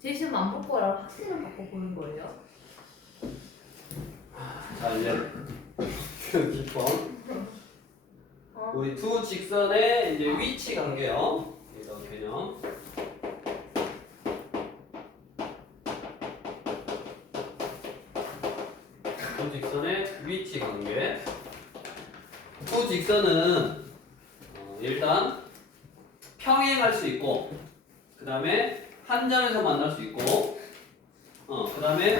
제 시험 안볼 거라 학생을 받고 보는 거예요? 자 이제 그 기법 어? 우리 두 직선의 이제 위치 관계요. 이거 개념. 두 직선의 위치 관계. 두 직선은 어, 일단 평행할 수 있고, 그 다음에 한 점에서 만날 수 있고, 어, 그 다음에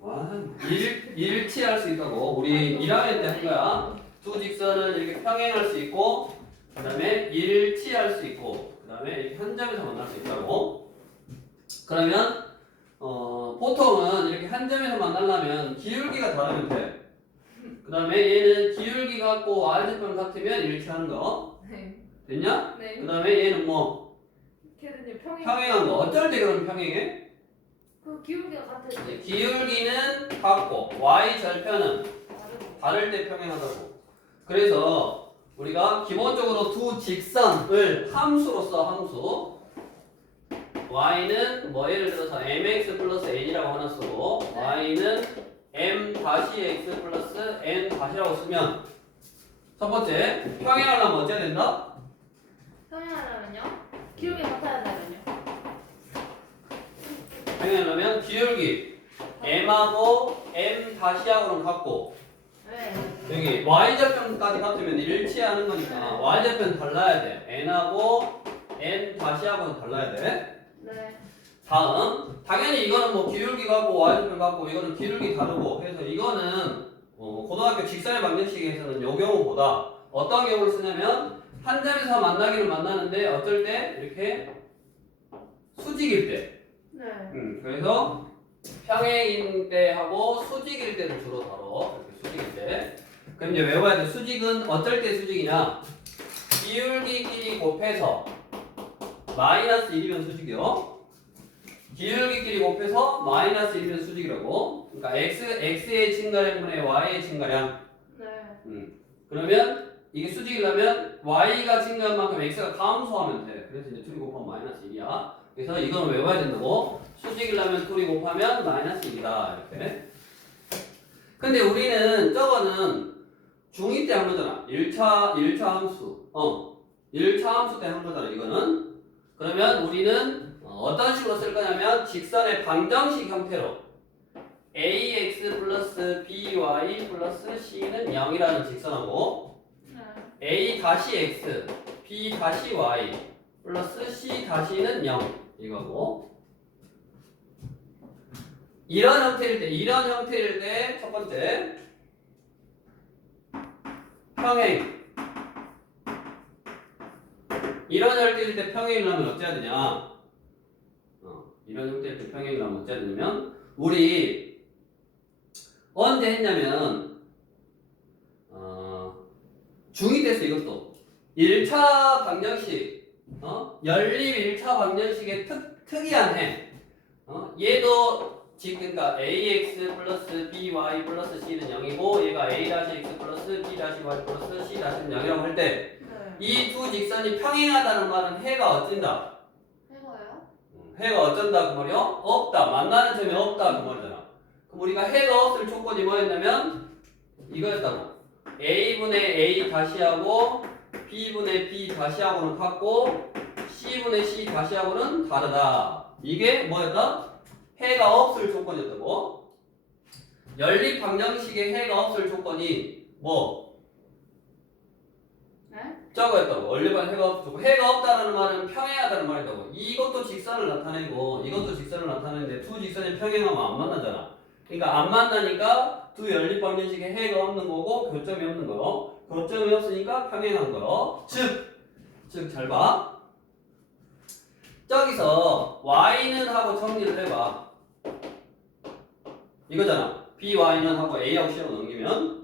와, 일, 일치할 수 있다고 우리 1학년 때 한 거야. 두 직선은 이렇게 평행할 수 있고, 그 다음에 일치할 수 있고, 그 다음에 이렇게 한 점에서 만날 수 있다고. 그러면 어, 보통은 이렇게 한 점에서 만나려면 기울기가 다르면 돼. 그 다음에 얘는 기울기가 같고 y좌편 같으면 일치하는 거. 네. 됐냐? 네. 그 다음에 얘는 뭐 걔는 평행. 평행한 거. 어쩔 때 그럼 평행해? 그 기울기가 같을 때. 기울기는 같고 y절편은 다르고. 다를 때 평행하다고. 그래서 우리가 기본적으로 두 직선을 함수로 써 함수. y는 뭐 예를 들어서 mx 플러스 n이라고 하나 쓰고 y는 m 다시 x 플러스 n 다시라고 쓰면 첫 번째 평행하려면 어째야 된다? 같아야 되면요? 평행하려면 기울기 m하고 m 다시하고는 같고 네. 여기 y좌편까지 같으면 일치하는 거니까 y좌편 달라야 돼. n하고 n 다시하고는 달라야 돼. 네. 다음 당연히 이거는 뭐 기울기 같고 y좌편 같고 이거는 기울기 다르고 해서 이거는 어, 고등학교 직선의 방정식에서는 요 경우보다 어떤 경우를 쓰냐면 한 점에서 만나기를 만나는데 어쩔 때 이렇게 수직일 때 네. 음, 그래서 평행일 때 하고 수직일 때를 주로 다뤄. 이렇게 수직일 때. 그럼 이제 외워야 돼. 수직은 어쩔 때 수직이냐? 기울기끼리 곱해서 마이너스 1이면 수직이요. 기울기끼리 곱해서 마이너스 1이면 수직이라고. 그러니까 x x의 증가량분의 y의 증가량. 네. 음. 그러면 이게 수직이려면 y가 증가한 만큼 x가 감소하면 돼. 그래서 이제 2이 곱하면 마이너스 1이야. 그래서 이건 외워야 된다고. 수직이려면 2이 곱하면 마이너스 1이다. 이렇게. 근데 우리는 저거는 중2 때 한 거잖아. 1차, 1차 함수. 어. 1차 함수 때 한 거잖아, 이거는. 그러면 우리는 어, 어떤 식으로 쓸 거냐면 직선의 방정식 형태로 ax 플러스 by 플러스 c는 0이라는 직선하고 네. a 다시 x, b 다시 y 플러스 c 다시는 0 이거고 이런 형태일 때 이런 형태일 때 첫 번째 평행 이런 형태일 때 평행이라면 어째야 되냐 어, 이런 형태일 때 평행이라면 어째야 되냐면 우리 언제 했냐면 어, 중2 때서 이것도 1차 방정식 어? 연립 1차 방정식의 특, 특이한 해 어? 얘도 지금 그러니까 ax 플러스 by 플러스 c는 0이고 얘가 a 다시 x 플러스 b 다시 y 플러스 c 다시는 0이라고 할 때이 네. 두 직선이 평행하다는 말은 해가 어쩐다 해봐요? 음, 해가 어쩐다 그 말이요? 없다 만나는 점이 없다 그 말이잖아 그럼 우리가 해가 없을 조건이 뭐였냐면 이거였다고 a분의 a 다시하고 b분의 b 다시하고는 같고 c분의 c 다시하고는 다르다. 이게 뭐였다? 해가 없을 조건이었다고 연립 방정식의 해가 없을 조건이 뭐? 네? 저거였다고 원래반 해가 없고 해가 없다는 말은 평행하다는 말이라고 이것도 직선을 나타내고 이것도 직선을 나타내는데 두 직선이 평행하면 안 만나잖아. 그러니까 안 만나니까 두 연립 방정식에 해가 없는 거고 교점이 없는 거 교점이 없으니까 평행한 거 즉, 즉 잘 봐. 저기서 y는 하고 정리를 해봐. 이거잖아. by는 하고 a하고 c하고 넘기면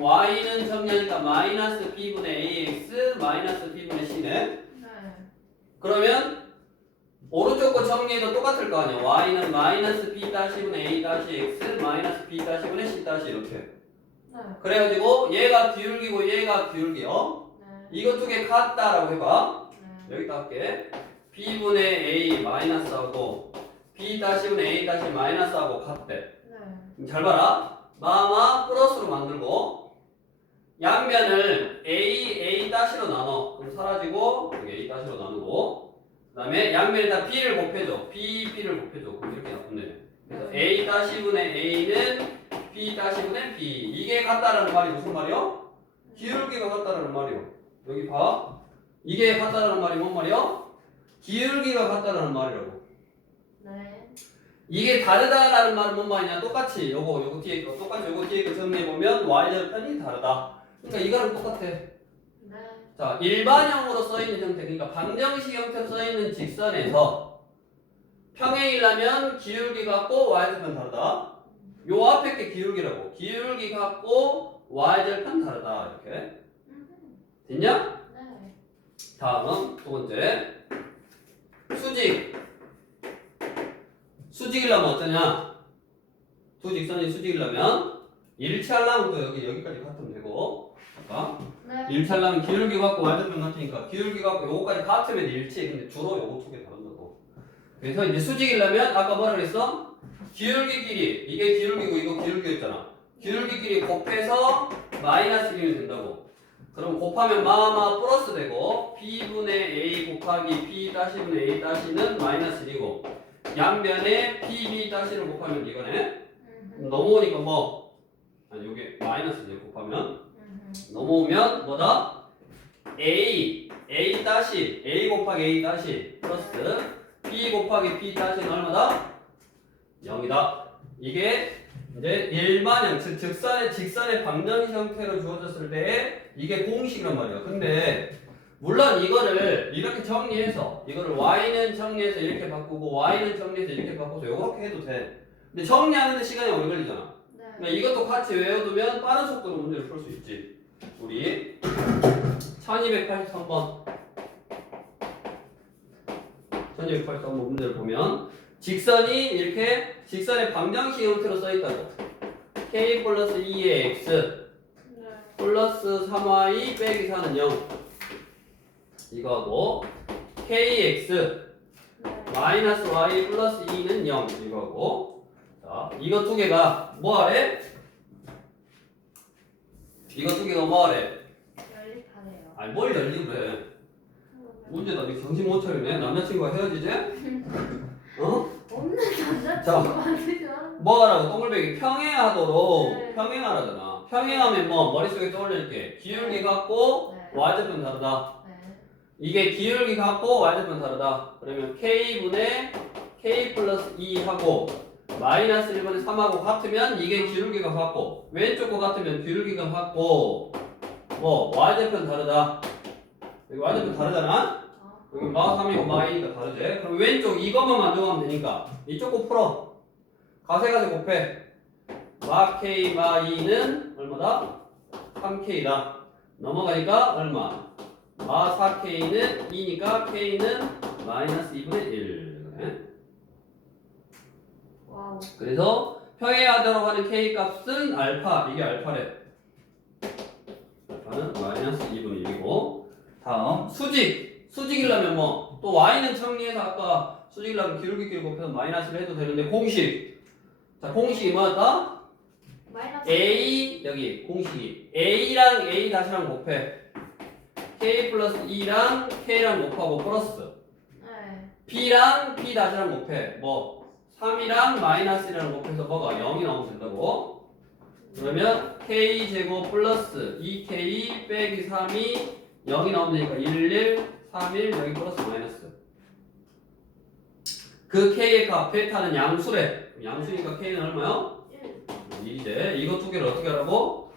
y는 정리하니까 마이너스 b분의 ax 마이너스 b분의 c네. 네. 그러면 오른쪽 거 정리해도 똑같을 거 아니야. y는 마이너스 b 다시 분의 a 다시 x 마이너스 b 다시 분의 c 다시 이렇게. 네. 그래가지고 얘가 기울기고 얘가 기울기요. 네. 이거 두 개 같다라고 해봐. 네. 여기다 할게. b분의 a 마이너스하고 b 다시 분의 a 다시 마이너스하고 같대. 네. 잘 봐라. 마마 플러스로 만들고 양변을 a a 다시로 나눠. 그럼 사라지고 여기 a 다시로 나누고 그 다음에 양변에다 b를 곱해줘. b b를 곱해줘. 그럼 이렇게 나쁜데. 그래서 a 다시 분의 a는 b 다시 분의 b 이게 같다라는 말이 무슨 말이요? 기울기가 같다라는 말이요. 여기 봐. 이게 같다라는 말이 뭔 말이요? 기울기가 같다라는 말이라고. 네. 이게 다르다라는 말은 뭔 말이냐? 똑같이 요거 요거 뒤에 거 똑같이 요거 뒤에 거 정리해 보면 y절편이 다르다. 그러니까 이거랑 똑같아. 네. 자 일반형으로 써 있는 형태, 그러니까 방정식 형태로 써 있는 직선에서 평행이라면 기울기 같고 y절편 다르다. 요 앞에 게 기울기라고. 기울기 같고 y절편 다르다 이렇게 음. 됐냐? 네. 다음 두 번째 수직 수직이려면 어떠냐 두 직선이 수직이려면 일치하려면 또 여기 여기까지 같으면 되고 네. 일치하려면 기울기 갖고 완전편 같으니까 기울기 갖고 요거까지 같으면 일치 근데 주로 요거 두 개 다른다고. 그래서 이제 수직이려면 아까 뭐라 그랬어? 기울기 길이 이게 기울기고 이거 기울기였잖아. 기울기 길이 곱해서 마이너스 1이면 된다고. 그럼 곱하면 마마 플러스 되고 b분의 a 곱하기 b 다시분의 a 다시는 마이너스 1이고 양변에 pb 다시를 곱하면 이거네? 음. 넘어오니까 뭐? 아니 요게 마이너스 이제 곱하면 음. 넘어오면 뭐다 a a 다시 a 곱하기 a 다시 플러스 b 곱하기 b 다시는 얼마다 0이다 이게 이제 일반형 즉 직선의 직선의 방정식 형태로 주어졌을 때 이게 공식이란 말이야. 근데 물론 이거를 이렇게 정리해서 이거를 y는 정리해서 이렇게 바꾸고 y는 정리해서 이렇게 바꿔서 이렇게 해도 돼. 근데 정리하는데 시간이 오래 걸리잖아. 네. 그러니까 이것도 같이 외워두면 빠른 속도로 문제를 풀 수 있지. 우리 1283번 1283번 문제를 보면 직선이 이렇게 직선의 방정식 형태로 써 있다고. k 플러스 2의 x 네. 플러스 3y 빼기 4는 0 이거하고 kx 네. 마이너스 y 플러스 2는 0 이거하고 자 이거 두 개가 뭐하래? 이거 두 개가 뭐하래? 연립하네요. 아니 뭘 열리래 문제다 니 정신 못 차리네 남자친구가 헤어지재? 어? 없는 자. 남자친구 아니죠? 뭐 하라고 동글배기 평행하도록 네. 평행하라잖아 평행하면 뭐 머릿속에 떠올릴게 기울기 같고 네. y절편 다르다 네. 이게 기울기 같고 y절편 다르다. 그러면 k분의 k 플러스 2 하고 마이너스 1분의 3하고 같으면 이게 기울기가 같고 왼쪽 거 같으면 기울기가 같고 뭐 y절편 다르다. 여기 y절편 다르잖아. 아. 여기 마 3이고 마 2니까 다르지. 그럼 왼쪽 이것만 만족하면 되니까 이쪽 거 풀어. 가세가세 곱해. 마 k 마 2는 얼마다? 3k다. 넘어가니까 얼마? 마 4k는 2니까 k는 마이너스 2분의 1. 그래서 평행하도록 하는 k 값은 알파. 이게 알파래. 알파는 마이너스 2분의 1이고 다음 수직. 수직이려면 뭐 또 y는 정리해서 아까 수직이려면 기울기끼리 곱해서 마이너스를 해도 되는데 공식. 자 공식이 뭐였다? A 여기 공식이 A랑 A 다시랑 곱해 K 플러스 2랑 K랑 곱하고 플러스 네. B랑 B 다시랑 곱해 뭐 3이랑 마이너스 1이랑 곱해서 뭐가 0이 나오면 된다고 그러면 K 제곱 플러스 2K 빼기 3이 0이 나오면 되니까 1, 1, 3, 1 여기 플러스 마이너스 그 K의 값 베타는 양수래 양수니까 K는 얼마요? 1. 이제 이거 두 개를 어떻게 하라고?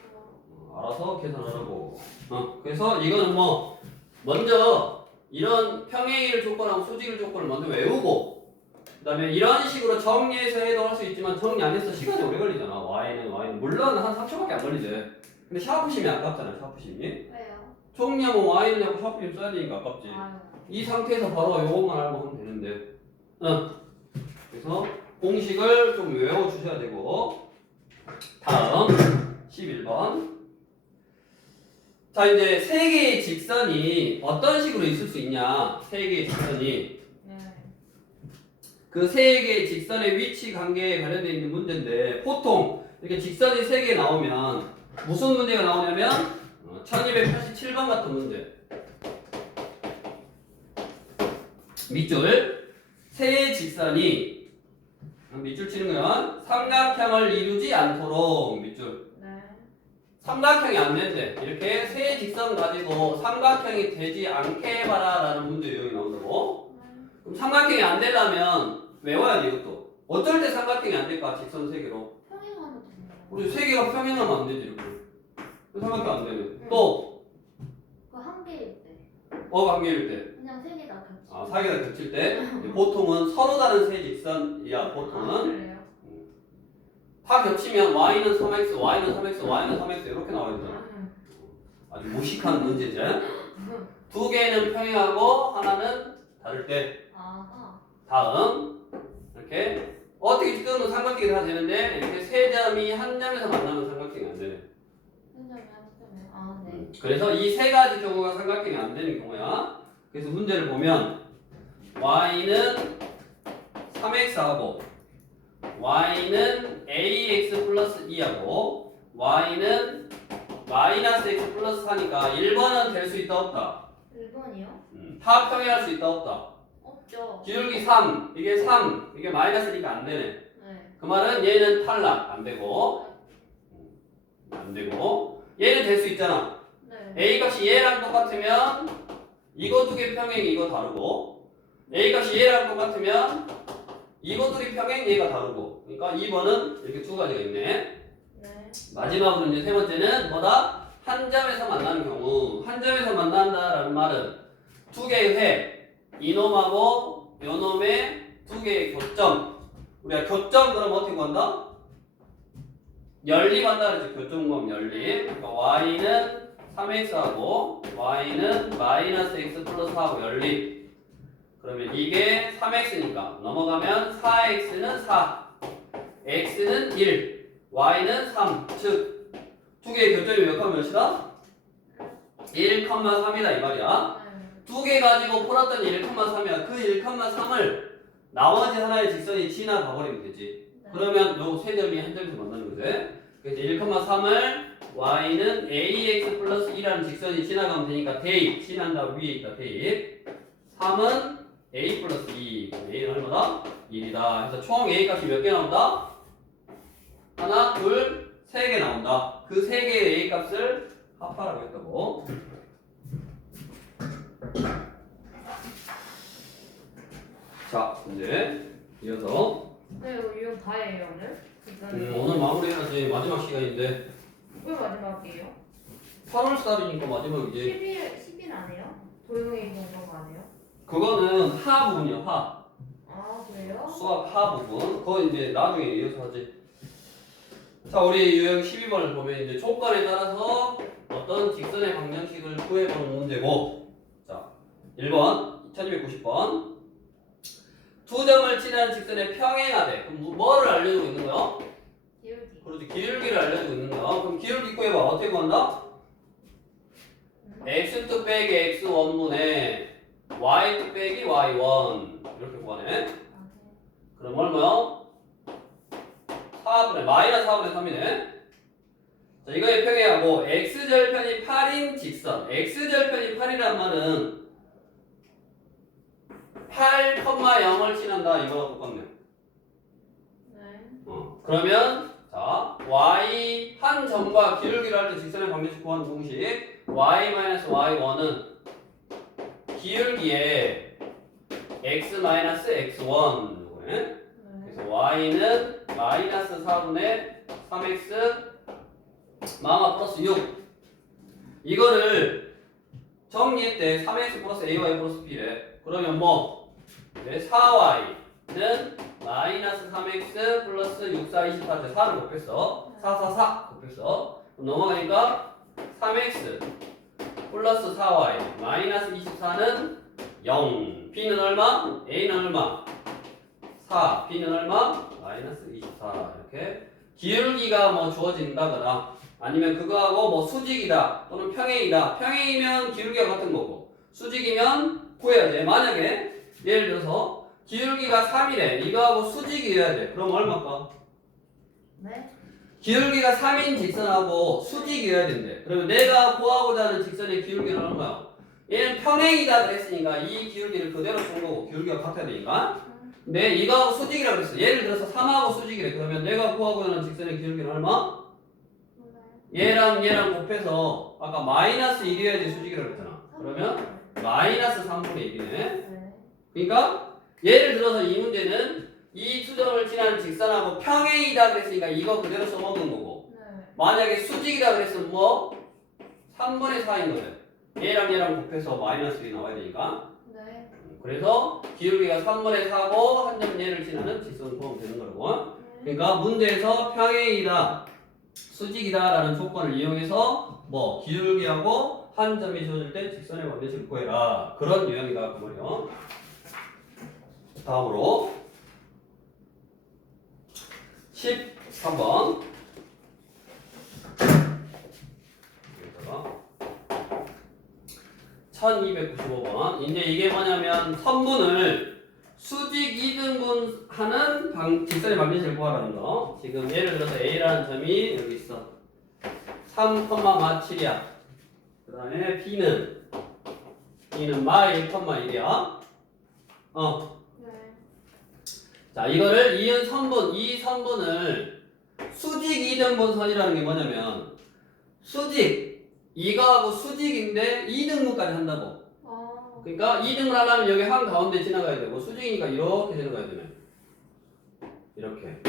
어, 알아서 계산하라고. 어, 그래서 이거는 뭐 먼저 이런 평행일 조건하고 수직일 조건을 먼저 외우고 그다음에 이런 식으로 정리해서 해도 할 수 있지만 정리 안 해서 시간이 오래 걸리잖아. y는 y는 물론 한 3초밖에 안 걸리지. 근데 샤프심이 아깝잖아. 샤프심이. 왜요? 정리하면 y는 하고 샤프심 써야 되니까 아깝지. 아유. 이 상태에서 바로 요것만 알고 하면 되는데. 응. 그래서 공식을 좀 외워 주셔야 되고. 다음 11번. 자, 이제 세 개의 직선이 어떤 식으로 있을 수 있냐? 세 개의 직선이. 네. 그세 개의 직선의 위치 관계에 관련되어 있는 문제인데 보통 이렇게 직선이 세 개 나오면 무슨 문제가 나오냐면 어, 1287번 같은 문제 밑줄 세 직선이 밑줄 치는 건 삼각형을 이루지 않도록 밑줄 네. 삼각형이 안 된대. 이렇게 세 직선 가지고 삼각형이 되지 않게 해봐라 라는 문제 유형이 나온다고. 그럼 삼각형이 안 되려면 외워야 돼 이것도. 어떨 때 삼각형이 안 될까? 직선 세 개로. 평행하면 되네요. 우리 세 개가 평행하면 안 되지 이렇게. 그 삼각형 안 되면 또 그한 개일 때. 어 관계일 때. 그냥 세 개 다 같이. 아 사개가 겹칠 때 보통은 서로 다른 세 직선이야 아, 보통은 그래요? 다 겹치면 y는 3x, y는 3x, y는 3x 이렇게 나와야 되잖아. 음. 아주 무식한 문제지. 두 개는 평행하고 하나는 다를 때 아하. 다음 이렇게 어떻게 찍으면 삼각형이 다 되는데 이렇게 세 점이 한 점에서 만나면 삼각형이 안 되네. 아, 네. 그래서 이 세 가지 경우가 삼각형이 안 되는 경우야. 그래서 문제를 보면 y는 3x하고 y는 ax 플러스 2하고 y는 마이너스 x 플러스 4니까 1번은 될 수 있다 없다. 1번이요? 음, 다 평행할 수 있다 없다. 없죠. 기울기 3 이게 3 이게 마이너스니까 안 되네. 네. 그 말은 얘는 탈락 안 되고 안 되고 얘는 될 수 있잖아. 네. a 값이 얘랑 똑같으면 이거 두 개 평행 이거 다르고 a 값이 얘랑 똑같으면 이거 둘이 평행 얘가 다르고 그러니까 2번은 이렇게 두 가지가 있네. 네. 마지막으로 이제 세 번째는 뭐다? 한 점에서 만나는 경우 한 점에서 만난다라는 말은 두 개의 회 이놈하고 요놈의 두 개의 교점 우리가 교점 그럼 어떻게 구한다? 연립한다 그랬지 교점 구하면 연립 그러니까 y는 3x하고 y는 마이너스 x 플러스 4하고 연립 그러면 이게 3x니까 넘어가면 4x는 4 x는 1 y는 3 즉 두 개의 교점이 몇 컴마 몇이다? 1,3이다 이 말이야 네. 두 개 가지고 풀었더니 1,3이야 그 1,3을 나머지 하나의 직선이 지나가 버리면 되지. 네. 그러면 요세 점이 한 점에서 만나는 거지. 그래서 1,3을 y는 ax 플러스 2라는 직선이 지나가면 되니까 대입 지난다 위에 있다 대입. 3은 a 플러스 2 a는 얼마다? 1이다. 그래서 총 a 값이 몇 개 나온다? 하나 둘 세 개 나온다. 그 세 개의 a 값을 합하라고 했다고 자 이제 이어서 네, 이거 유형 다예요, 오늘? 음, 오늘 마무리해야지 마지막 시간인데 왜 마지막이에요? 8월 달이니까 마지막이지 10일, 10일 안 해요? 도용이 공부한 거 아니에요? 그거는 하 부분이야 하 아, 그래요? 수학 하 부분 그거 이제 나중에 이어서 하지 자 우리 유형 12번을 보면 이제 조건에 따라서 어떤 직선의 방정식을 구해보는 문제고 자 1번 2290번 두 점을 치는 직선의 평행하되 그럼 뭐- 뭐를 알려주고 있는 거야? 기울기. 그렇지 기울기를 알려주고 있는 거야 그럼 기울기 구해봐 어떻게 구한다? x2 빼기 x1분의 y2 빼기 y1 이렇게 구하네 아, 네. 그럼 얼마야? 4분의 마이너스 4분의 3이네 자 이거의 평행하고 x절편이 8인 직선 x절편이 8이란 말은 8,0을 치는다. 이거랑 똑같네. 네. 어, 그러면 자 y 한 점과 기울기를 할 때 직선의 방정식 구하는 공식 y-y1은 기울기에 x-x1 이거네. 네. 그래서 y는 마이너스 4분의 3x 마마 플러스 6 이거를 정리할 때 3x 플러스 ay 플러스 b래. 그러면 뭐 네, 4y는 마이너스 3x 플러스 6, 4, 24때 4를 곱했어. 4, 4, 4 곱했어. 넘어가니까 3x 플러스 4y 마이너스 24는 0 b는 얼마? a는 얼마? 4, b는 얼마? 마이너스 24 이렇게 기울기가 뭐 주어진다거나 아니면 그거하고 뭐 수직이다 또는 평행이다. 평행이면 기울기가 같은 거고 수직이면 구해야지 만약에 예를 들어서 기울기가 3이래. 이거하고 수직이어야 돼. 그럼 얼마까? 네. 기울기가 3인 직선하고 수직이어야 된대. 그러면 내가 구하고자 하는 직선의 기울기는 얼마야? 얘는 평행이다 그랬으니까 이 기울기를 그대로 쓴 거고 기울기가 같아야 되니까. 근데 이거하고 수직이라고 그랬어. 예를 들어서 3하고 수직이래. 그러면 내가 구하고자 하는 직선의 기울기는 얼마? 몰라요. 얘랑 얘랑 곱해서 아까 마이너스 1이어야지 수직이라고 그랬잖아. 그러면 마이너스 3분의 1이네. 네. 그러니까 예를 들어서 이 문제는 이 투정을 지나는 직선하고 평행이다 그랬으니까 이거 그대로 써먹는 거고 네. 만약에 수직이다 그랬으면 뭐 3분의 4인 거죠. 얘랑 얘랑 곱해서 마이너스 1이 나와야 되니까 네. 그래서 기울기가 3분의 4고 한 점 얘를 지나는 직선 보면 되는 거고 그러니까 문제에서 평행이다 수직이다 라는 조건을 이용해서 뭐 기울기하고 한 점이 주어질 때 직선의 관계식을 구해라 그런 유형이다 그 말이요. 다음으로 13번. 여기다가 1295번. 이제 이게 뭐냐면 선분을 수직 2등분 하는 방, 직선의 방정식을 구하라는 거. 지금 예를 들어서 A라는 점이 여기 있어. 3, 마7이야. 그 다음에 B는 B는 마 1, 1이야. 어. 네. 자, 이거를 이은 선분, 이 선분을 수직 이등분 선이라는 게 뭐냐면 수직 이거하고 수직인데 이등분까지 한다고. 어. 그러니까 이등분 하려면 여기 한 가운데 지나가야 되고 수직이니까 이렇게 지나가야 되네. 이렇게.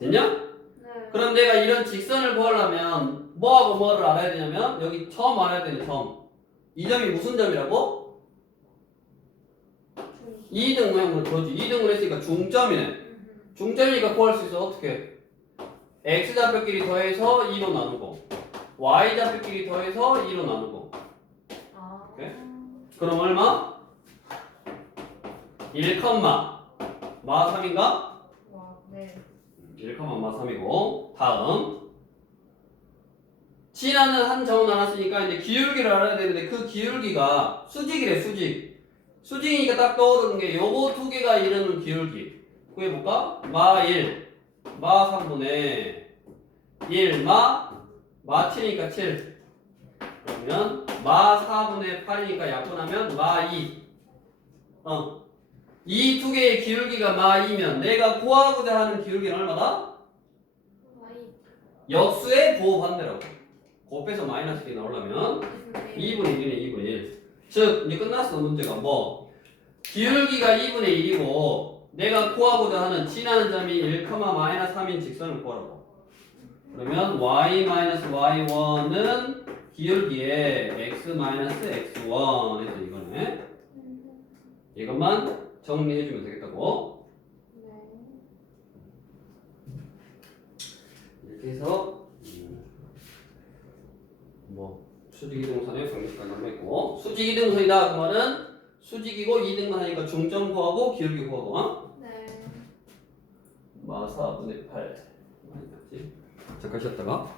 됐냐? 네. 그럼 내가 이런 직선을 구하려면 뭐하고 뭐를 알아야 되냐면 여기 처음 알아야 되는 점. 이 점이 무슨 점이라고? 중. 2등 모양으로 그러지. 2등을 했으니까 중점이네. 음. 중점이니까 구할 수 있어 어떻게 x 좌표끼리 더해서 2로 나누고 y 좌표끼리 더해서 2로 나누고 아. 오케이. 그럼 얼마? 1, 마 3인가? 와. 네. 1, 마 3이고 다음 지나는 한 점은 나눴으니까 이제 기울기를 알아야 되는데 그 기울기가 수직이래 수직 수직이니까 딱 떠오르는 게 요거 두 개가 이루는 기울기 구해볼까? 마 1, 마 3분의 1, 마, 마 7이니까 7 그러면 마 4분의 8이니까 약분하면 마 2. 어. 이 두 개의 기울기가 마 2면 내가 구하고자 하는 기울기는 얼마다? 역수의 부호 반대라고. 곱해서 마이너스 1이 나오려면 2분의 1이네 2분의 1. 즉 이제 끝났어 문제가 뭐 기울기가 2분의 1이고 내가 구하고자 하는 지나는 점이 1, 마이너스 3인 직선을 구하라고. 그러면 y 마이너스 y1은 기울기에 x 마이너스 x1 해서 이거네. 이것만 정리해주면 되겠다고. 네. 이렇게 해서 음, 뭐 수직 이등분선의 방식까지 한번 있고 수직 이등분선이다 그 말은 수직이고 이등분 하니까 중점 구하고 기울기 구하고 어? 네. 마 4분의 8 많이 났지 잠깐 쉬었다가